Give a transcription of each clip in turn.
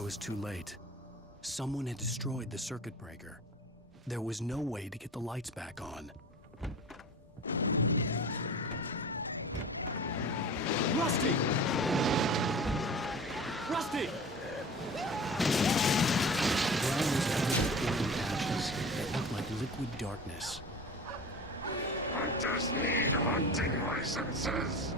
I was too late. Someone had destroyed the circuit breaker. There was no way to get the lights back on. Rusty! Rusty! The ground was covered with oily ashes that looked like liquid darkness. Hunters need hunting licenses.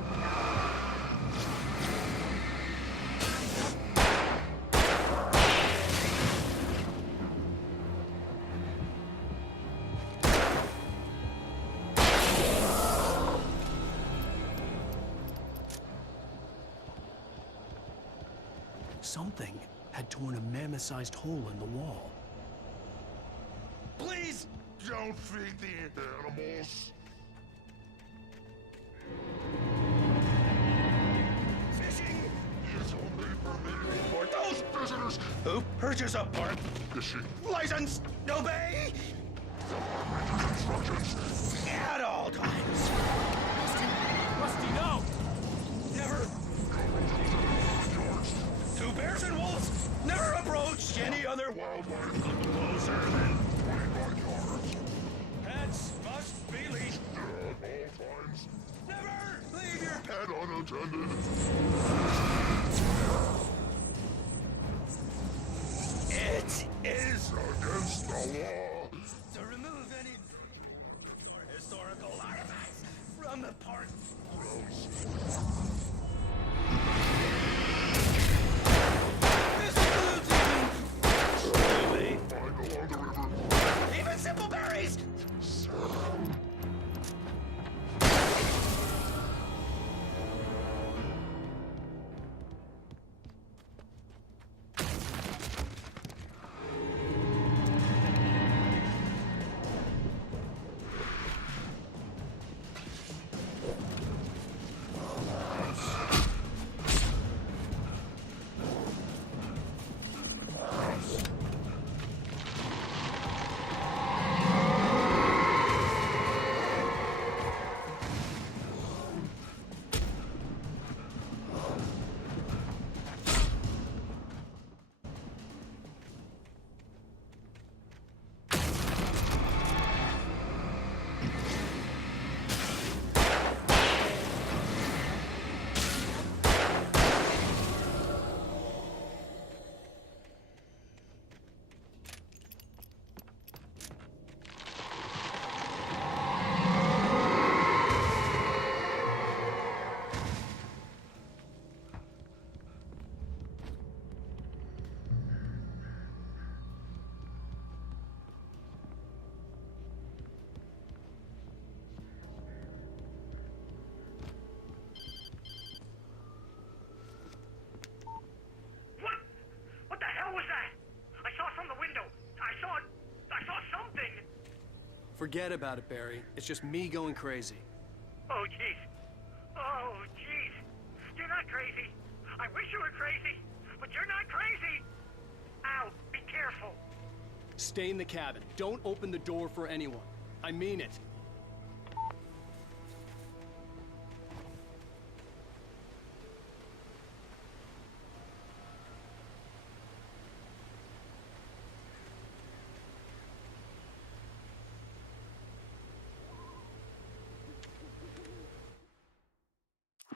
Something had torn a mammoth-sized hole in the wall. Please don't feed the animals. Fishing is only permitted for those visitors who purchase a park fishing license. Obey instructions at all times. Rusty, no! Never. Two bears and wolves never approach any other wildlife closer than 25 yards. Pets must be leashed at all times. Never leave your pet unattended. It is against the law to remove any or historical artifacts from the park. Even simple berries! Forget about it, Barry. It's just me going crazy. Oh, jeez. Oh, jeez. You're not crazy. I wish you were crazy, but you're not crazy. Ow, be careful. Stay in the cabin. Don't open the door for anyone. I mean it.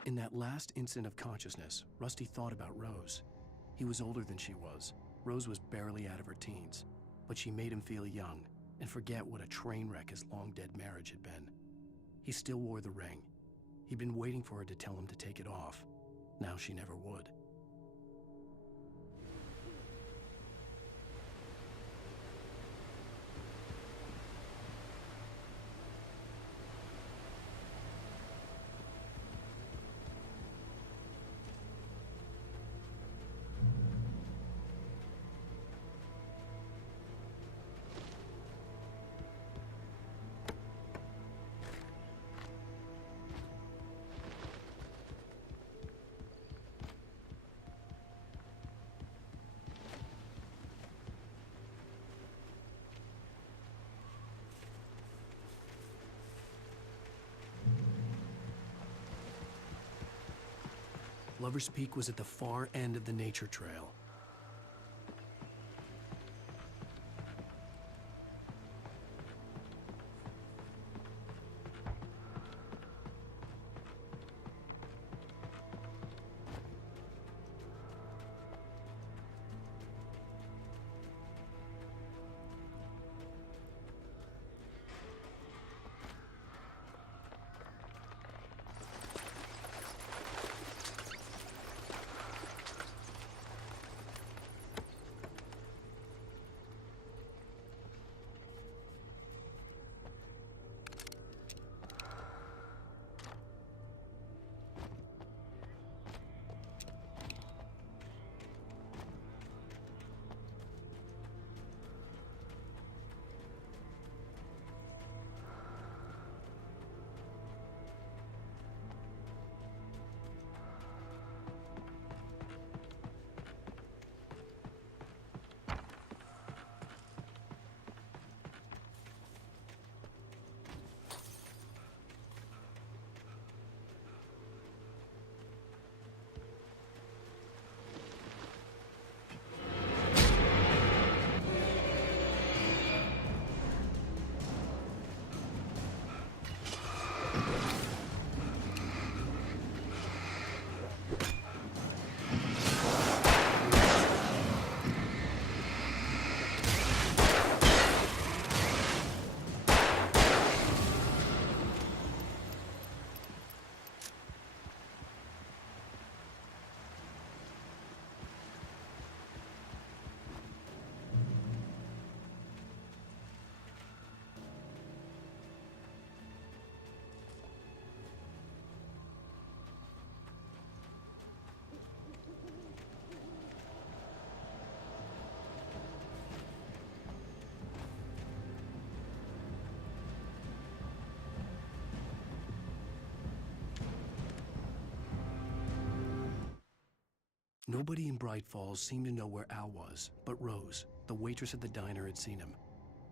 In that last instant of consciousness, Rusty thought about Rose. He was older than she was. Rose was barely out of her teens, but she made him feel young and forget what a train wreck his long-dead marriage had been. He still wore the ring. He'd been waiting for her to tell him to take it off. Now she never would. Lover's Peak was at the far end of the nature trail. Nobody in Bright Falls seemed to know where Al was, but Rose, the waitress at the diner, had seen him.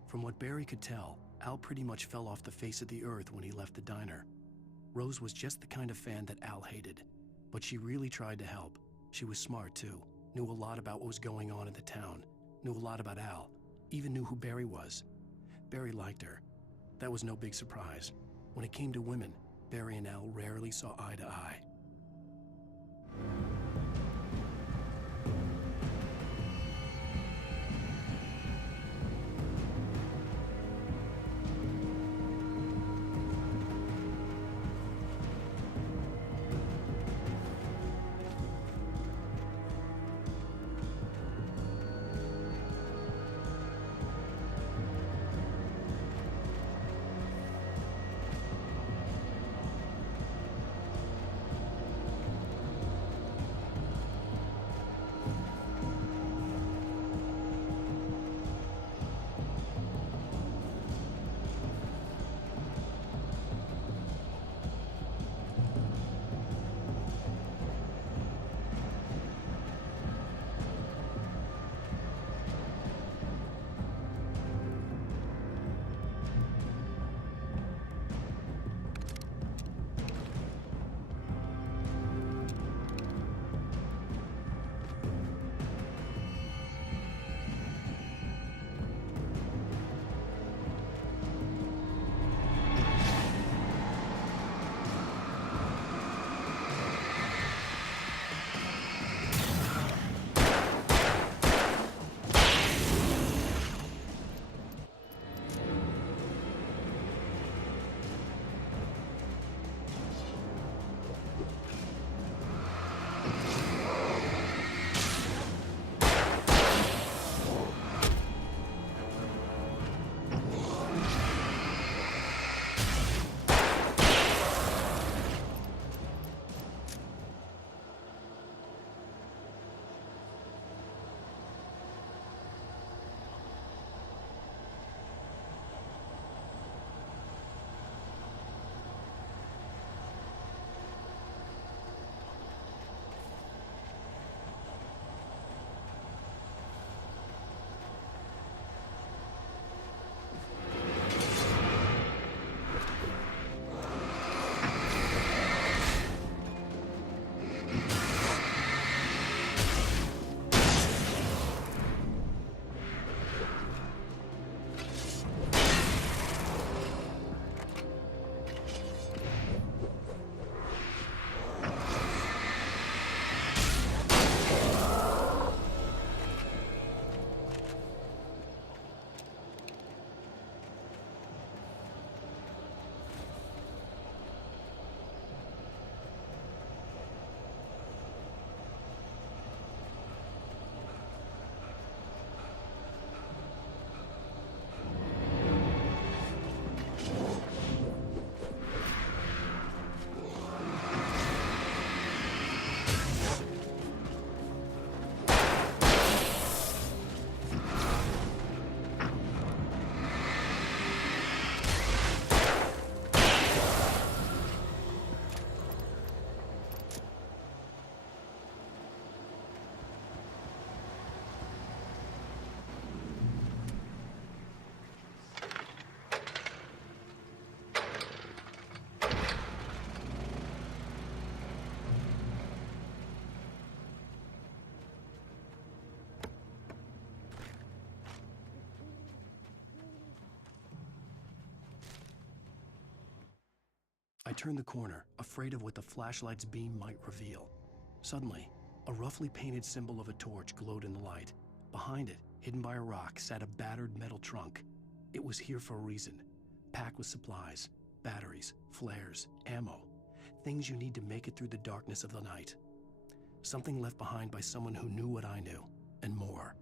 From what Barry could tell, Al pretty much fell off the face of the earth when he left the diner. Rose was just the kind of fan that Al hated, but she really tried to help. She was smart too, knew a lot about what was going on in the town, knew a lot about Al, even knew who Barry was. Barry liked her. That was no big surprise. When it came to women, Barry and Al rarely saw eye to eye. I turned the corner, afraid of what the flashlight's beam might reveal. Suddenly, a roughly painted symbol of a torch glowed in the light. Behind it, hidden by a rock, sat a battered metal trunk. It was here for a reason, packed with supplies, batteries, flares, ammo, things you need to make it through the darkness of the night. Something left behind by someone who knew what I knew, and more.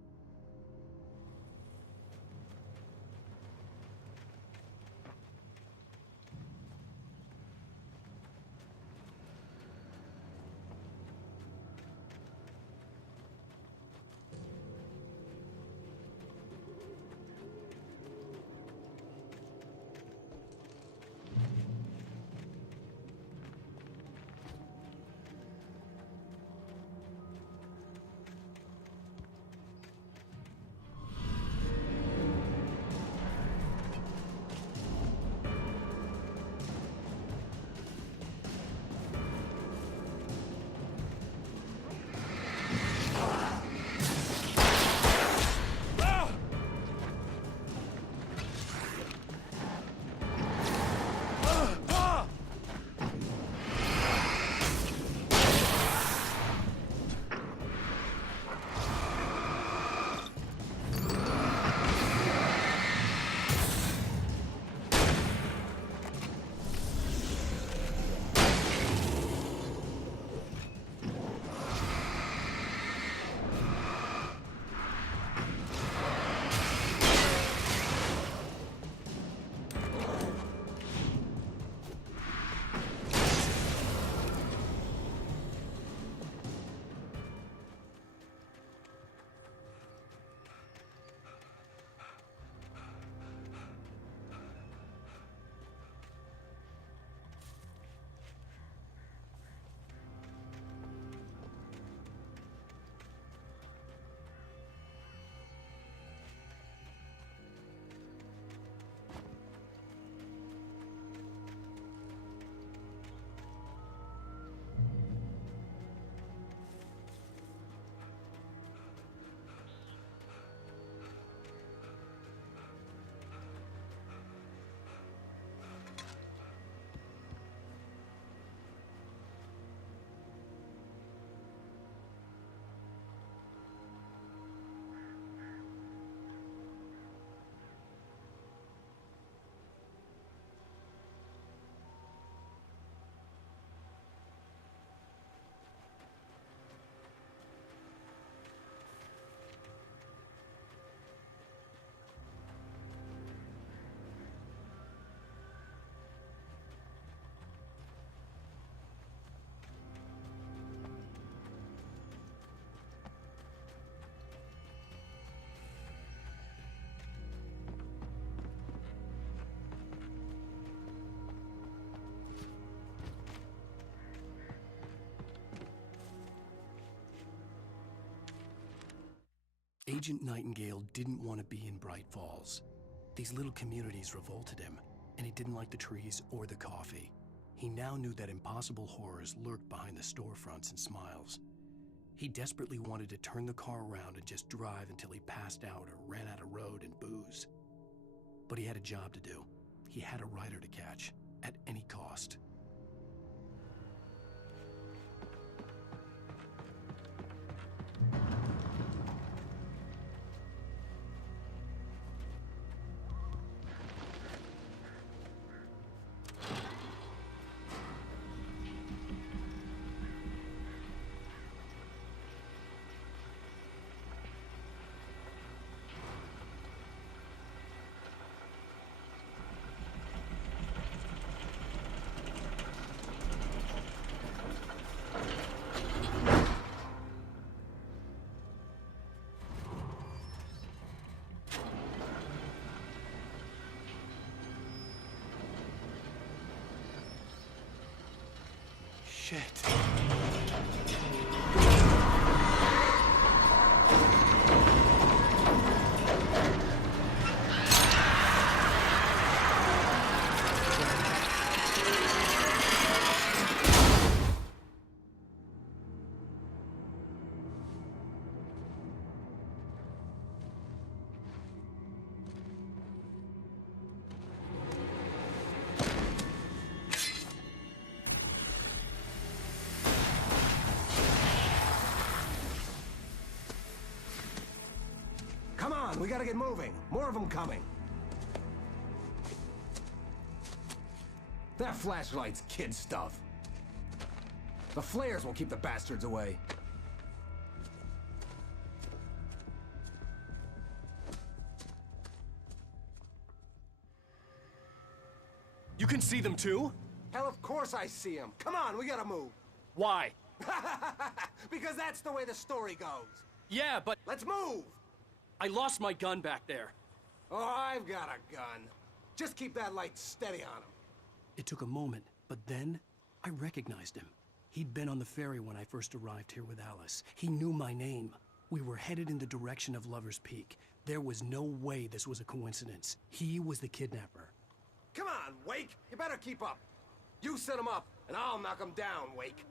Agent Nightingale didn't want to be in Bright Falls. These little communities revolted him, and he didn't like the trees or the coffee. He now knew that impossible horrors lurked behind the storefronts and smiles. He desperately wanted to turn the car around and just drive until he passed out or ran out of road and booze. But he had a job to do. He had a rider to catch, at any cost. Shit. Come on, we gotta get moving. More of them coming. That flashlight's kid stuff. The flares will keep the bastards away. You can see them too? Hell, of course I see them. Come on, we gotta move. Why? Because that's the way the story goes. Yeah, but Let's move! I lost my gun back there. Oh, I've got a gun. Just keep that light steady on him. It took a moment, but then I recognized him. He'd been on the ferry when I first arrived here with Alice. He knew my name. We were headed in the direction of Lover's Peak. There was no way this was a coincidence. He was the kidnapper. Come on, Wake. You better keep up. You set him up, and I'll knock him down, Wake.